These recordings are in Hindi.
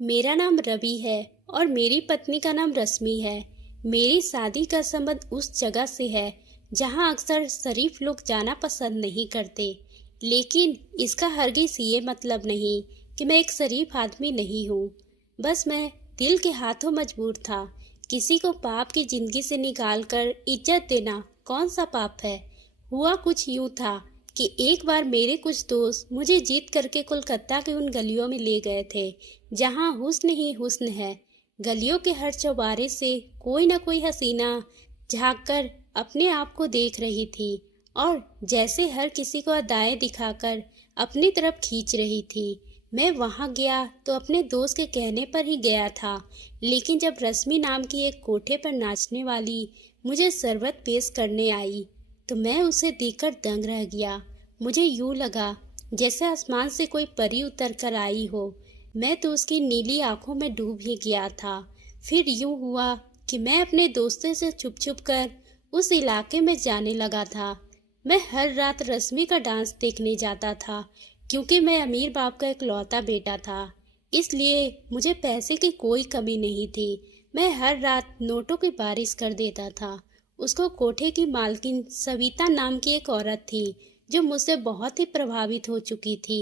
मेरा नाम रवि है और मेरी पत्नी का नाम रश्मि है। मेरी शादी का संबंध उस जगह से है जहां अक्सर शरीफ लोग जाना पसंद नहीं करते। लेकिन इसका हरगिज ये मतलब नहीं कि मैं एक शरीफ आदमी नहीं हूँ। बस मैं दिल के हाथों मजबूर था। किसी को पाप की जिंदगी से निकालकर इज्जत देना कौन सा पाप है। हुआ कुछ यूं था कि एक बार मेरे कुछ दोस्त मुझे जीत करके कोलकाता के उन गलियों में ले गए थे जहां हुस्न ही हुस्न है। गलियों के हर चौबारे से कोई न कोई हसीना झांक कर अपने आप को देख रही थी और जैसे हर किसी को अदाएं दिखाकर अपनी तरफ खींच रही थी। मैं वहां गया तो अपने दोस्त के कहने पर ही गया था, लेकिन जब रश्मि नाम की एक कोठे पर नाचने वाली मुझे शरबत पेश करने आई तो मैं उसे देखकर दंग रह गया। मुझे यूं लगा जैसे आसमान से कोई परी उतर कर आई हो। मैं तो उसकी नीली आंखों में डूब ही गया था। फिर यूं हुआ कि मैं अपने दोस्तों से छुप छुप कर उस इलाके में जाने लगा था। मैं हर रात रश्मि का डांस देखने जाता था, क्योंकि मैं अमीर बाप का इकलौता बेटा था। इसलिए मुझे पैसे की कोई कमी नहीं थी। मैं हर रात नोटों की बारिश कर देता था। उसको कोठे की मालकिन सविता नाम की एक औरत थी जो मुझसे बहुत ही प्रभावित हो चुकी थी।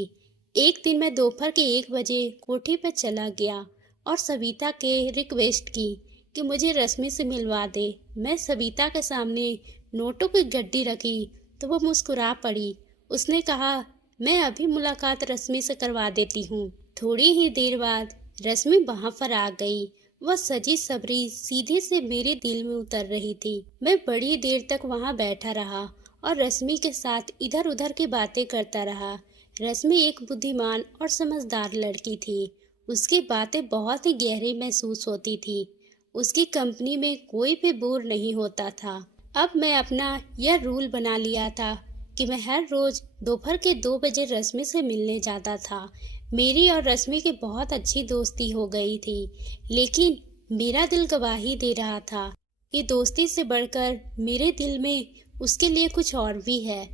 एक दिन मैं दोपहर के 1 बजे कोठी पर चला गया और सविता के रिक्वेस्ट की कि मुझे रश्मि से मिलवा दे। मैं सविता के सामने नोटों की गड्डी रखी तो वो मुस्कुरा पड़ी। उसने कहा, मैं अभी मुलाकात रश्मि से करवा देती हूँ। थोड़ी ही देर बाद रश्मि वहां पर आ गई। वह सजी सबरी सीधे से मेरे दिल में उतर रही थी। मैं बड़ी देर तक वहां बैठा रहा और रश्मि के साथ इधर उधर की बातें करता रहा। रश्मि एक बुद्धिमान और समझदार लड़की थी। उसकी बातें बहुत ही गहरी महसूस होती थी। उसकी कंपनी में कोई भी बोर नहीं होता था। अब मैं अपना यह रूल बना लिया था कि मैं हर रोज दोपहर के 2 बजे रश्मि से मिलने जाता था। मेरी और रश्मि की बहुत अच्छी दोस्ती हो गई थी, लेकिन मेरा दिल गवाही दे रहा था कि दोस्ती से बढ़कर मेरे दिल में उसके लिए कुछ और भी है।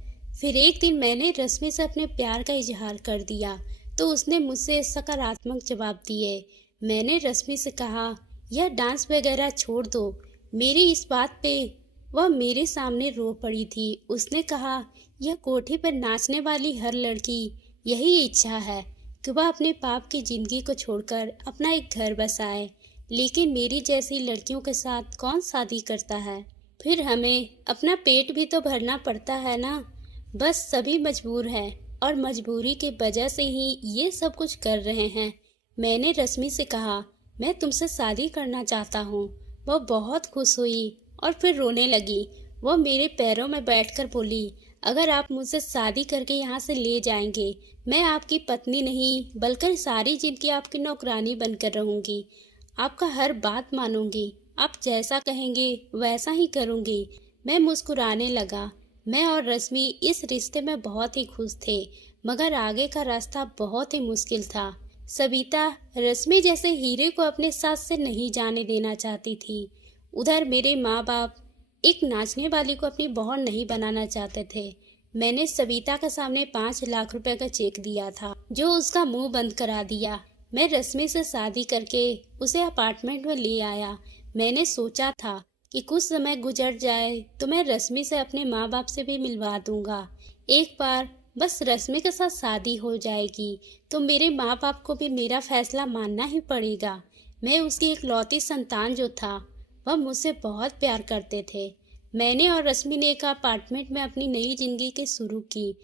फिर एक दिन मैंने रश्मि से अपने प्यार का इजहार कर दिया तो उसने मुझसे सकारात्मक जवाब दिए। मैंने रश्मि से कहा, यह डांस वगैरह छोड़ दो। मेरी इस बात पे वह मेरे सामने रो पड़ी थी। उसने कहा, यह कोठी पर नाचने वाली हर लड़की यही इच्छा है कि वह अपने पाप की जिंदगी को छोड़कर अपना एक घर बसाए, लेकिन मेरी जैसी लड़कियों के साथ कौन शादी करता है। फिर हमें अपना पेट भी तो भरना पड़ता है ना। बस सभी मजबूर हैं और मजबूरी की वजह से ही ये सब कुछ कर रहे हैं। मैंने रश्मि से कहा, मैं तुमसे शादी करना चाहता हूँ। वह बहुत खुश हुई और फिर रोने लगी। वह मेरे पैरों में बैठकर बोली, अगर आप मुझसे शादी करके यहाँ से ले जाएंगे, मैं आपकी पत्नी नहीं बल्कि सारी जिंदगी आपकी नौकरानी बनकर रहूंगी। आपका हर बात मानूंगी। आप जैसा कहेंगे वैसा ही करूंगी। मैं मुस्कुराने लगा। मैं और रश्मि इस रिश्ते में बहुत ही खुश थे, मगर आगे का रास्ता बहुत ही मुश्किल था। सविता रश्मि जैसे हीरे को अपने साथ से नहीं जाने देना चाहती थी। उधर मेरे माँ बाप एक नाचने वाली को अपनी बहू नहीं बनाना चाहते थे। मैंने सविता के सामने 5 लाख रुपए का चेक दिया था, जो उसका मुंह बंद करा दिया। मैं रश्मि से शादी करके उसे अपार्टमेंट में ले आया। मैंने सोचा था कि कुछ समय गुजर जाए तो मैं रश्मि से अपने माँ बाप से भी मिलवा दूंगा। एक बार बस रश्मि के साथ शादी हो जाएगी तो मेरे माँ बाप को भी मेरा फैसला मानना ही पड़ेगा। मैं उसकी इकलौती संतान जो था, वह मुझसे बहुत प्यार करते थे। मैंने और रश्मि ने एक अपार्टमेंट में अपनी नई जिंदगी की शुरू की।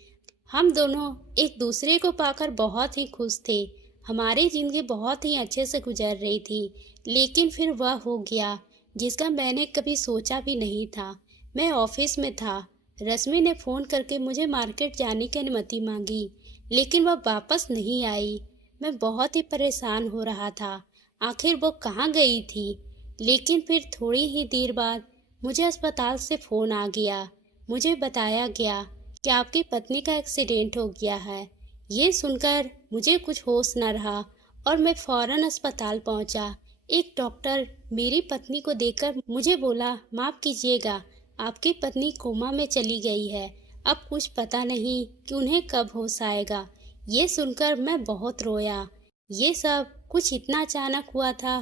हम दोनों एक दूसरे को पाकर बहुत ही खुश थे। हमारी जिंदगी बहुत ही अच्छे से गुजर रही थी। लेकिन फिर वह हो गया जिसका मैंने कभी सोचा भी नहीं था। मैं ऑफिस में था। रश्मि ने फ़ोन करके मुझे मार्केट जाने की अनुमति मांगी, लेकिन वह वापस नहीं आई। मैं बहुत ही परेशान हो रहा था। आखिर वो कहाँ गई थी। लेकिन फिर थोड़ी ही देर बाद मुझे अस्पताल से फ़ोन आ गया। मुझे बताया गया कि आपकी पत्नी का एक्सीडेंट हो गया है। ये सुनकर मुझे कुछ होश न रहा और मैं फौरन अस्पताल पहुंचा। एक डॉक्टर मेरी पत्नी को देखकर मुझे बोला, माफ कीजिएगा, आपकी पत्नी कोमा में चली गई है। अब कुछ पता नहीं कि उन्हें कब होश आएगा। ये सुनकर मैं बहुत रोया। ये सब कुछ इतना अचानक हुआ था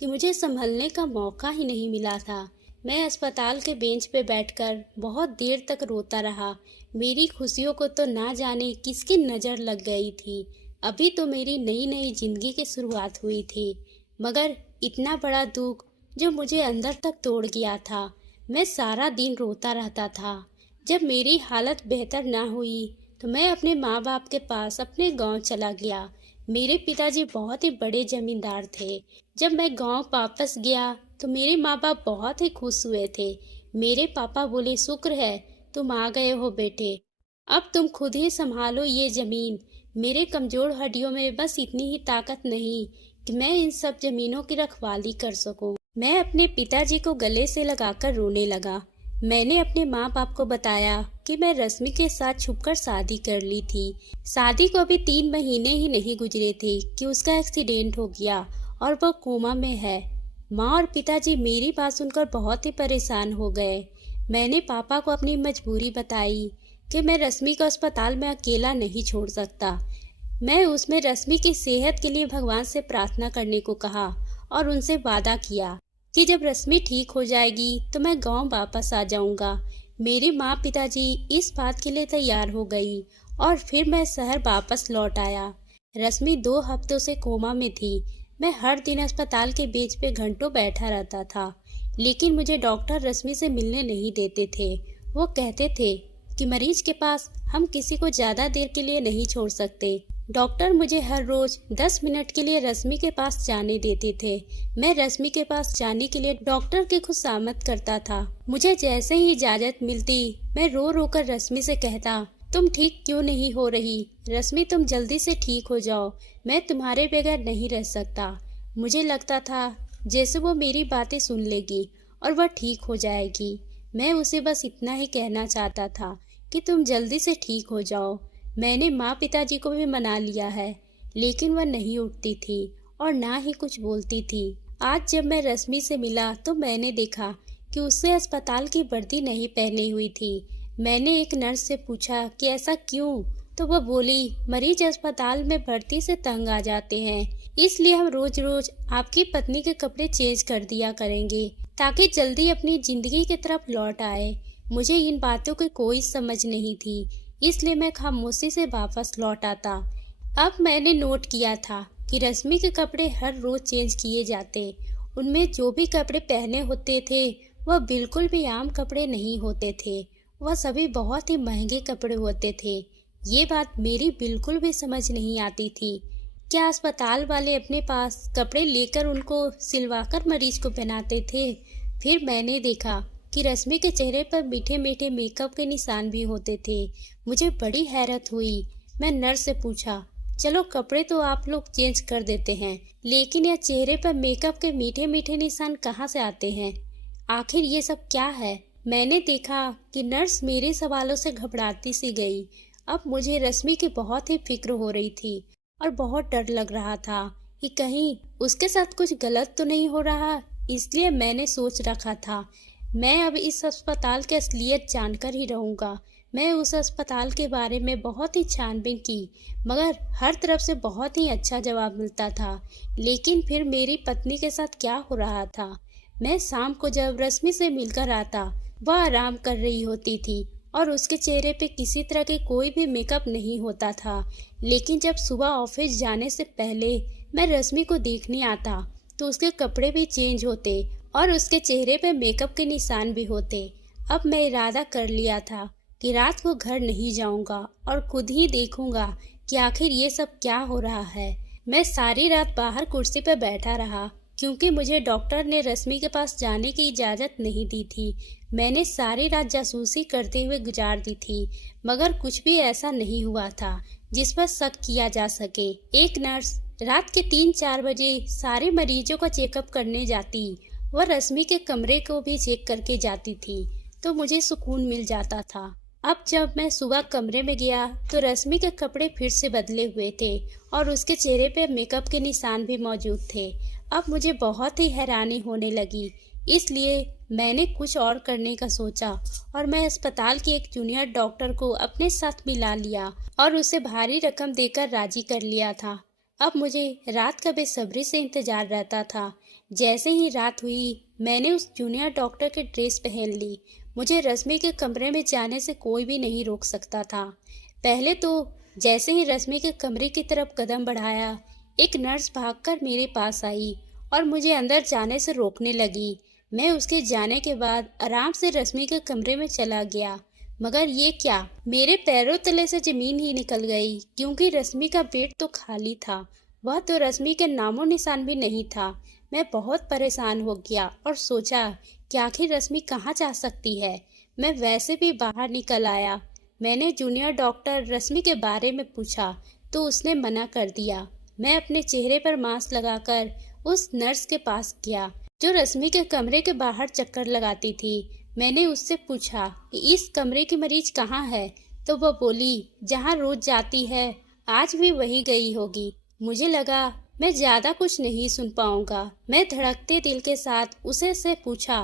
कि मुझे संभलने का मौका ही नहीं मिला था। मैं अस्पताल के बेंच पे बैठकर बहुत देर तक रोता रहा। मेरी खुशियों को तो ना जाने किसकी नज़र लग गई थी। अभी तो मेरी नई नई जिंदगी की शुरुआत हुई थी, मगर इतना बड़ा दुख जो मुझे अंदर तक तोड़ गया था। मैं सारा दिन रोता रहता था। जब मेरी हालत बेहतर ना हुई तो मैं अपने माँ बाप के पास अपने गांव चला गया। मेरे पिताजी बहुत ही बड़े जमींदार थे। जब मैं गांव वापस गया तो मेरे माँ बाप बहुत ही खुश हुए थे। मेरे पापा बोले, शुक्र है तुम आ गए हो बेटे, अब तुम खुद ही संभालो ये जमीन। मेरे कमजोर हड्डियों में बस इतनी ही ताकत नहीं कि मैं इन सब जमीनों की रखवाली कर सकूं। मैं अपने पिताजी को गले से लगाकर रोने लगा। मैंने अपने माँ बाप को बताया कि मैं रश्मि के साथ छुपकर शादी कर ली थी। शादी को अभी 3 महीने ही नहीं गुजरे थे कि उसका एक्सीडेंट हो गया और वह कोमा में है। माँ और पिताजी मेरी बात सुनकर बहुत ही परेशान हो गए। मैंने पापा को अपनी मजबूरी बताई कि मैं रश्मि को अस्पताल में अकेला नहीं छोड़ सकता। मैं उसमें रश्मि की सेहत के लिए भगवान से प्रार्थना करने को कहा और उनसे वादा किया कि जब रश्मि ठीक हो जाएगी तो मैं गांव वापस आ जाऊंगा। मेरे माँ पिताजी इस बात के लिए तैयार हो गई और फिर मैं शहर वापस लौट आया। रश्मि 2 हफ्तों से कोमा में थी। मैं हर दिन अस्पताल के बेंच पे घंटों बैठा रहता था, लेकिन मुझे डॉक्टर रश्मि से मिलने नहीं देते थे। वो कहते थे कि मरीज के पास हम किसी को ज्यादा देर के लिए नहीं छोड़ सकते। डॉक्टर मुझे हर रोज 10 मिनट के लिए रश्मि के पास जाने देते थे। मैं रश्मि के पास जाने के लिए डॉक्टर की खुशामद करता था। मुझे जैसे ही इजाजत मिलती मैं रो रो कर रश्मि से कहता, तुम ठीक क्यों नहीं हो रही? रश्मि तुम जल्दी से ठीक हो जाओ, मैं तुम्हारे बगैर नहीं रह सकता। मुझे लगता था जैसे वो मेरी बातें सुन लेगी और वह ठीक हो जाएगी। मैं उसे बस इतना ही कहना चाहता था कि तुम जल्दी से ठीक हो जाओ। मैंने माँ पिताजी को भी मना लिया है, लेकिन वह नहीं उठती थी और ना ही कुछ बोलती थी। आज जब मैं रश्मि से मिला तो मैंने देखा कि उसने अस्पताल की वर्दी नहीं पहनी हुई थी। मैंने एक नर्स से पूछा कि ऐसा क्यों, तो वह बोली, मरीज अस्पताल में भर्ती से तंग आ जाते हैं, इसलिए हम रोज रोज आपकी पत्नी के कपड़े चेंज कर दिया करेंगे ताकि जल्दी अपनी जिंदगी की तरफ लौट आए। मुझे इन बातों की कोई समझ नहीं थी, इसलिए मैं खामोशी से वापस लौट आता। अब मैंने नोट किया था कि रश्मि के कपड़े हर रोज चेंज किए जाते। उनमें जो भी कपड़े पहने होते थे वह बिल्कुल भी आम कपड़े नहीं होते थे, वह सभी बहुत ही महंगे कपड़े होते थे। ये बात मेरी बिल्कुल भी समझ नहीं आती थी। क्या अस्पताल वाले अपने पास कपड़े लेकर उनको सिलवाकर मरीज को पहनाते थे? फिर मैंने देखा कि रश्मि के चेहरे पर मीठे मीठे मेकअप के निशान भी होते थे। मुझे बड़ी हैरत हुई। मैं नर्स से पूछा, चलो कपड़े तो आप लोग चेंज कर देते हैं, लेकिन यह चेहरे पर मेकअप के मीठे मीठे निशान कहाँ से आते हैं? आखिर ये सब क्या है? मैंने देखा कि नर्स मेरे सवालों से घबराती सी गई। अब मुझे रश्मि की बहुत ही फिक्र हो रही थी और बहुत डर लग रहा था कि कहीं उसके साथ कुछ गलत तो नहीं हो रहा। इसलिए मैंने सोच रखा था मैं अब इस अस्पताल की असलियत जानकर ही रहूँगा। मैं उस अस्पताल के बारे में बहुत ही छानबीन की, मगर हर तरफ से बहुत ही अच्छा जवाब मिलता था। लेकिन फिर मेरी पत्नी के साथ क्या हो रहा था? मैं शाम को जब रश्मि से मिलकर आता, वह आराम कर रही होती थी और उसके चेहरे पे किसी तरह के कोई भी मेकअप नहीं होता था। लेकिन जब सुबह ऑफिस जाने से पहले मैं रश्मि को देखने आता तो उसके कपड़े भी चेंज होते और उसके चेहरे पे मेकअप के निशान भी होते। अब मैं इरादा कर लिया था कि रात को घर नहीं जाऊंगा और खुद ही देखूंगा कि आखिर ये सब क्या हो रहा है। मैं सारी रात बाहर कुर्सी पर बैठा रहा क्योंकि मुझे डॉक्टर ने रश्मि के पास जाने की इजाज़त नहीं दी थी। मैंने सारी रात जासूसी करते हुए गुजार दी थी, मगर कुछ भी ऐसा नहीं हुआ था जिस पर शक किया जा सके। एक नर्स रात के 3-4 बजे सारे मरीजों का चेकअप करने जाती, वह रश्मि के कमरे को भी चेक करके जाती थी, तो मुझे सुकून मिल जाता था। अब जब मैं सुबह कमरे में गया तो रश्मि के कपड़े फिर से बदले हुए थे और उसके चेहरे पे मेकअप के निशान भी मौजूद थे। अब मुझे बहुत ही हैरानी होने लगी, इसलिए मैंने कुछ और करने का सोचा और मैं अस्पताल के एक जूनियर डॉक्टर को अपने साथ मिला लिया और उसे भारी रकम देकर राजी कर लिया था। अब मुझे रात का बेसब्री से इंतजार रहता था। जैसे ही रात हुई, मैंने उस जूनियर डॉक्टर की ड्रेस पहन ली। मुझे रश्मि के कमरे में जाने से कोई भी नहीं रोक सकता था। पहले तो जैसे ही रश्मि के कमरे की तरफ कदम बढ़ाया, एक नर्स भागकर मेरे पास आई और मुझे अंदर जाने से रोकने लगी। मैं उसके जाने के बाद आराम से रश्मि के कमरे में चला गया, मगर ये क्या, मेरे पैरों तले से जमीन ही निकल गई, क्योंकि रश्मि का बेड तो खाली था। वह तो रश्मि के नामो निशान भी नहीं था। मैं बहुत परेशान हो गया और सोचा कि आखिर रश्मि कहाँ जा सकती है। मैं वैसे भी बाहर निकल आया। मैंने जूनियर डॉक्टर रश्मि के बारे में पूछा तो उसने मना कर दिया। मैं अपने चेहरे पर मास्क लगाकर उस नर्स के पास गया जो रश्मि के कमरे के बाहर चक्कर लगाती थी। मैंने उससे पूछा कि इस कमरे की मरीज कहाँ है, तो वह बोली जहाँ रोज जाती है, आज भी वही गई होगी। मुझे लगा मैं ज्यादा कुछ नहीं सुन पाऊंगा। मैं धड़कते दिल के साथ उसे से पूछा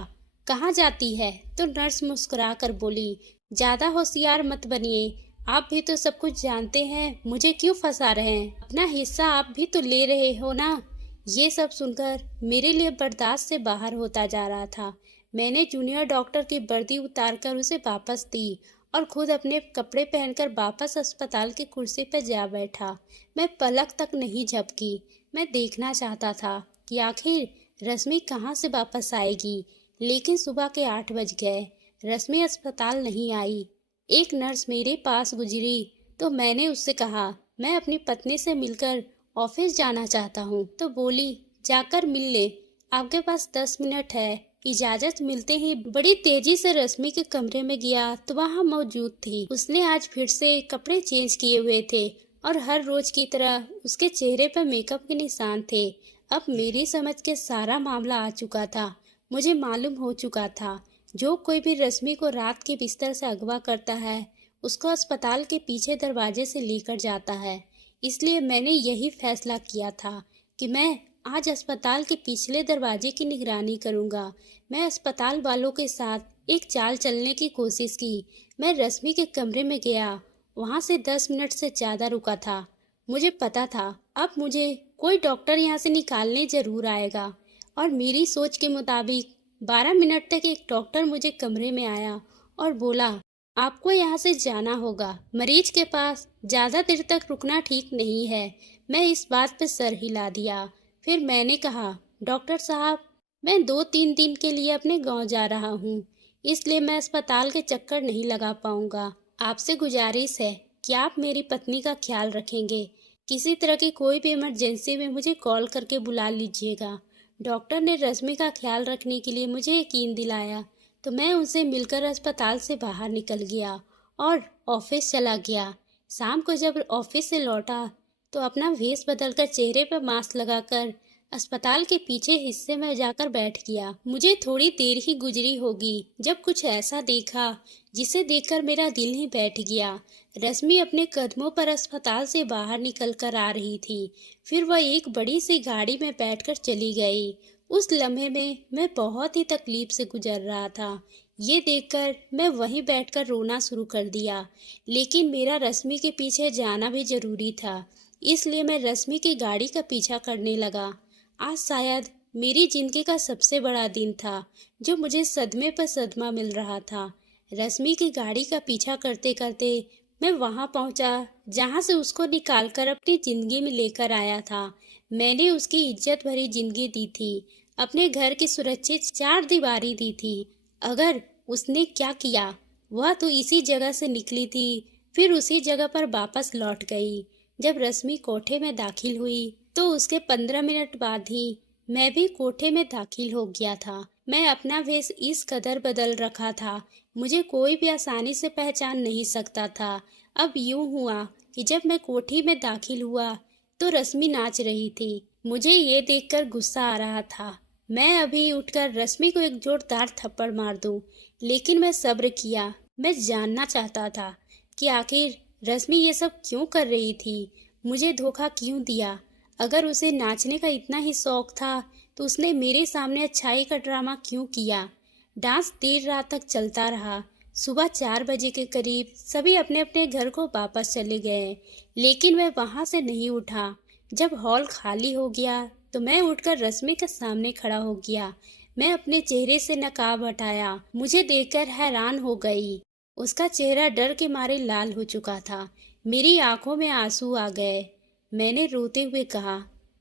कहाँ जाती है, तो नर्स मुस्कुरा कर बोली ज्यादा होशियार मत बनिए, आप भी तो सब कुछ जानते हैं, मुझे क्यों फंसा रहे हैं, अपना हिस्सा आप भी तो ले रहे हो ना। ये सब सुनकर मेरे लिए बर्दाश्त से बाहर होता जा रहा था। मैंने जूनियर डॉक्टर की वर्दी उतारकर उसे वापस दी और खुद अपने कपड़े पहनकर वापस अस्पताल की कुर्सी पर जा बैठा। मैं पलक तक नहीं झपकी। मैं देखना चाहता था कि आखिर रश्मि कहाँ से वापस आएगी। लेकिन सुबह के 8 बज गए, रश्मि अस्पताल नहीं आई। एक नर्स मेरे पास गुजरी तो मैंने उससे कहा मैं अपनी पत्नी से मिलकर ऑफिस जाना चाहता हूँ। तो बोली जाकर मिल ले, आपके पास 10 मिनट है। इजाजत मिलते ही बड़ी तेजी से रश्मि के कमरे में गया तो वहाँ मौजूद थी। उसने आज फिर से कपड़े चेंज किए हुए थे और हर रोज की तरह उसके चेहरे पर मेकअप के निशान थे। अब मेरी समझ के सारा मामला आ चुका था। मुझे मालूम हो चुका था जो कोई भी रश्मि को रात के बिस्तर से अगवा करता है उसको अस्पताल के पीछे दरवाजे से लेकर जाता है। इसलिए मैंने यही फैसला किया था कि मैं आज अस्पताल के पिछले दरवाजे की निगरानी करूंगा। मैं अस्पताल वालों के साथ एक चाल चलने की कोशिश की। मैं रश्मि के कमरे में गया, वहां से 10 मिनट से ज्यादा रुका था। मुझे पता था अब मुझे कोई डॉक्टर यहाँ से निकालने जरूर आएगा और मेरी सोच के मुताबिक 12 मिनट तक एक डॉक्टर मुझे कमरे में आया और बोला आपको यहाँ से जाना होगा, मरीज के पास ज्यादा देर तक रुकना ठीक नहीं है। मैं इस बात पर सर हिला दिया। फिर मैंने कहा डॉक्टर साहब, मैं 2-3 दिन के लिए अपने गांव जा रहा हूँ, इसलिए मैं अस्पताल के चक्कर नहीं लगा पाऊंगा। आपसे गुजारिश है कि आप मेरी पत्नी का ख्याल रखेंगे। किसी तरह की कोई भी इमरजेंसी में मुझे कॉल करके बुला लीजिएगा। डॉक्टर ने रश्मि का ख्याल रखने के लिए मुझे यकीन दिलाया तो मैं उनसे मिलकर अस्पताल से बाहर निकल गया और ऑफिस चला गया। शाम को जब ऑफिस से लौटा तो अपना वेश बदलकर चेहरे पर मास्क लगाकर अस्पताल के पीछे हिस्से में जाकर बैठ गया। मुझे थोड़ी देर ही गुजरी होगी जब कुछ ऐसा देखा जिसे देखकर मेरा दिल ही बैठ गया। रश्मि अपने कदमों पर अस्पताल से बाहर निकल कर आ रही थी। फिर वह एक बड़ी सी गाड़ी में बैठकर चली गई। उस लम्हे में मैं बहुत ही तकलीफ से गुजर रहा था। ये देखकर मैं वहीं बैठकर रोना शुरू कर दिया। लेकिन मेरा रश्मि के पीछे जाना भी जरूरी था, इसलिए मैं रश्मि की गाड़ी का पीछा करने लगा। आज शायद मेरी जिंदगी का सबसे बड़ा दिन था, जो मुझे सदमे पर सदमा मिल रहा था। रश्मि की गाड़ी का पीछा करते करते मैं वहां पहुंचा जहां से उसको निकालकर अपनी जिंदगी में लेकर आया था। मैंने उसकी इज्जत भरी जिंदगी दी थी, अपने घर की सुरक्षित 4 दीवारी दी थी। अगर उसने क्या किया, वह तो इसी जगह से निकली थी, फिर उसी जगह पर वापस लौट गई। जब रश्मि कोठे में दाखिल हुई तो उसके 15 मिनट बाद ही मैं भी कोठे में दाखिल हो गया था। मैं अपना वेश इस कदर बदल रखा था, मुझे कोई भी आसानी से पहचान नहीं सकता था। अब यूं हुआ कि जब मैं कोठी में दाखिल हुआ तो रश्मि नाच रही थी। मुझे ये देखकर गुस्सा आ रहा था। मैं अभी उठकर रश्मि को एक जोरदार थप्पड़ मार दूं, लेकिन मैं सब्र किया। मैं जानना चाहता था कि आखिर रश्मि ये सब क्यों कर रही थी, मुझे धोखा क्यों दिया। अगर उसे नाचने का इतना ही शौक था तो उसने मेरे सामने अच्छाई का ड्रामा क्यों किया। डांस देर रात तक चलता रहा। सुबह 4 बजे के करीब सभी अपने अपने घर को वापस चले गए, लेकिन मैं वहां से नहीं उठा। जब हॉल खाली हो गया तो मैं उठकर रश्मि के सामने खड़ा हो गया। मैं अपने चेहरे से नकाब हटाया। मुझे देखकर हैरान हो गई। उसका चेहरा डर के मारे लाल हो चुका था। मेरी आंखों में आंसू आ गए। मैंने रोते हुए कहा,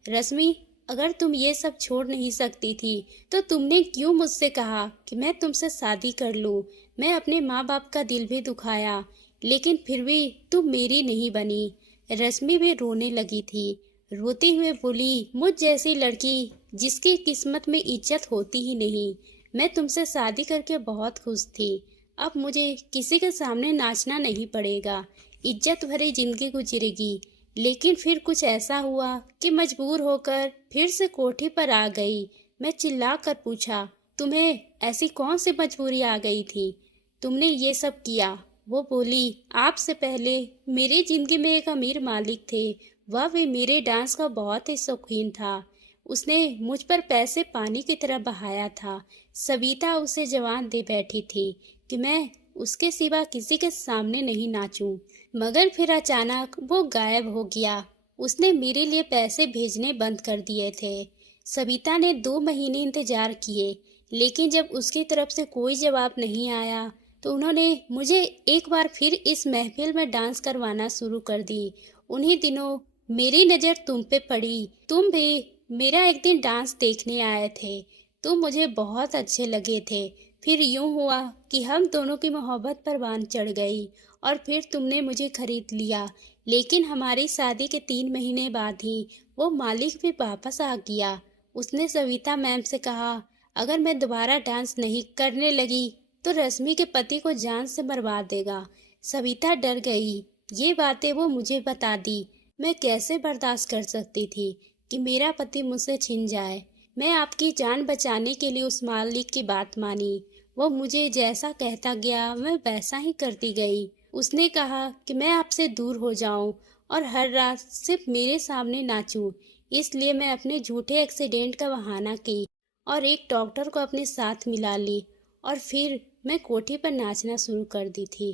रश्मि, अगर तुम ये सब छोड़ नहीं सकती थी तो तुमने क्यों मुझसे कहा कि मैं तुमसे शादी कर लूं? मैं अपने माँ बाप का दिल भी दुखाया, लेकिन फिर भी तुम मेरी नहीं बनी। रश्मि भी रोने लगी थी। रोते हुए बोली, मुझ जैसी लड़की जिसकी किस्मत में इज्जत होती ही नहीं। मैं तुमसे शादी करके बहुत खुश थी। अब मुझे किसी के सामने नाचना नहीं पड़ेगा। इज्जत भरी जिंदगी गुजरेगी। लेकिन फिर कुछ ऐसा हुआ कि मजबूर होकर फिर से कोठी पर आ गई। मैं चिल्लाकर पूछा, तुम्हें ऐसी कौन सी मजबूरी आ गई थी? तुमने ये सब किया। वो बोली, आपसे पहले मेरी जिंदगी में एक अमीर मालिक थे। वह भी मेरे डांस का बहुत ही शौकीन था। उसने मुझ पर पैसे पानी की तरह बहाया था। सविता उसे जवान दे बैठी थी कि मैं उसके सिवा किसी के सामने नहीं नाचूं। मगर फिर अचानक वो गायब हो गया। उसने मेरे लिए पैसे भेजने बंद कर दिए थे। सविता ने 2 महीने इंतजार किए, लेकिन जब उसकी तरफ से कोई जवाब नहीं आया तो उन्होंने मुझे एक बार फिर इस महफिल में डांस करवाना शुरू कर दी। उन्हीं दिनों मेरी नज़र तुम पे पड़ी। तुम भी मेरा एक दिन डांस देखने आए थे। तुम मुझे बहुत अच्छे लगे थे। फिर यूं हुआ कि हम दोनों की मोहब्बत परवान चढ़ गई और फिर तुमने मुझे खरीद लिया। लेकिन हमारी शादी के 3 महीने बाद ही वो मालिक भी वापस आ गया। उसने सविता मैम से कहा, अगर मैं दोबारा डांस नहीं करने लगी तो रश्मि के पति को जान से मरवा देगा। सविता डर गई। ये बातें वो मुझे बता दी। मैं कैसे बर्दाश्त कर सकती थी कि मेरा पति मुझसे छिन जाए। मैं आपकी जान बचाने के लिए उस मालिक की बात मानी। वो मुझे जैसा कहता गया मैं वैसा ही करती गई। उसने कहा कि मैं आपसे दूर हो जाऊं और हर रात सिर्फ मेरे सामने नाचूं। इसलिए मैं अपने झूठे एक्सीडेंट का बहाना की और एक डॉक्टर को अपने साथ मिला ली और फिर मैं कोठी पर नाचना शुरू कर दी थी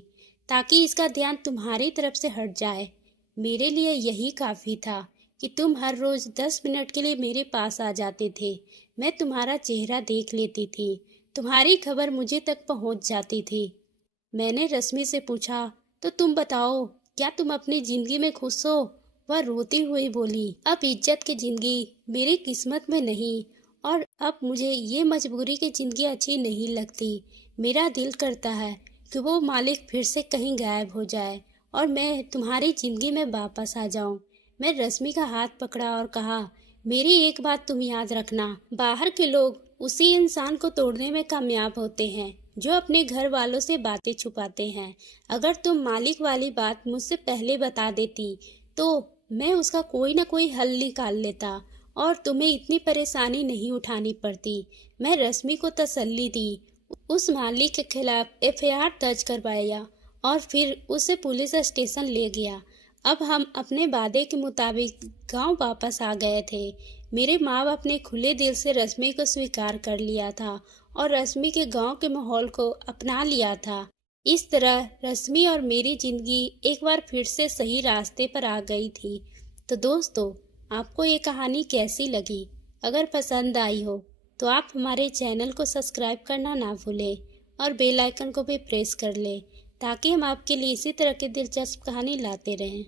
ताकि इसका ध्यान तुम्हारी तरफ से हट जाए। मेरे लिए यही काफ़ी था कि तुम हर रोज़ 10 मिनट के लिए मेरे पास आ जाते थे। मैं तुम्हारा चेहरा देख लेती थी। तुम्हारी खबर मुझे तक पहुंच जाती थी। मैंने रश्मि से पूछा, तो तुम बताओ, क्या तुम अपनी जिंदगी में खुश हो? वह रोती हुई बोली, अब इज्जत की जिंदगी मेरी किस्मत में नहीं और अब मुझे ये मजबूरी की जिंदगी अच्छी नहीं लगती। मेरा दिल करता है कि वो मालिक फिर से कहीं गायब हो जाए और मैं तुम्हारी जिंदगी में वापस आ जाऊं। मैं रश्मि का हाथ पकड़ा और कहा, मेरी एक बात तुम याद रखना, बाहर के लोग उसी इंसान को तोड़ने में कामयाब होते हैं जो अपने घर वालों से बातें छुपाते हैं। अगर तुम मालिक वाली बात मुझसे पहले बता देती तो मैं उसका कोई ना कोई हल निकाल लेता और तुम्हें इतनी परेशानी नहीं उठानी पड़ती। मैं रश्मि को तसल्ली दी, उस मालिक के खिलाफ एफआईआर दर्ज करवाया और फिर उसे पुलिस स्टेशन ले गया। अब हम अपने वादे के मुताबिक गांव वापस आ गए थे। मेरे माँ बाप ने खुले दिल से रश्मि को स्वीकार कर लिया था और रश्मि के गांव के माहौल को अपना लिया था। इस तरह रश्मि और मेरी जिंदगी एक बार फिर से सही रास्ते पर आ गई थी। तो दोस्तों, आपको ये कहानी कैसी लगी? अगर पसंद आई हो तो आप हमारे चैनल को सब्सक्राइब करना ना भूलें और बेल आइकन को भी प्रेस कर लें ताकि हम आपके लिए इसी तरह की दिलचस्प कहानी लाते रहें।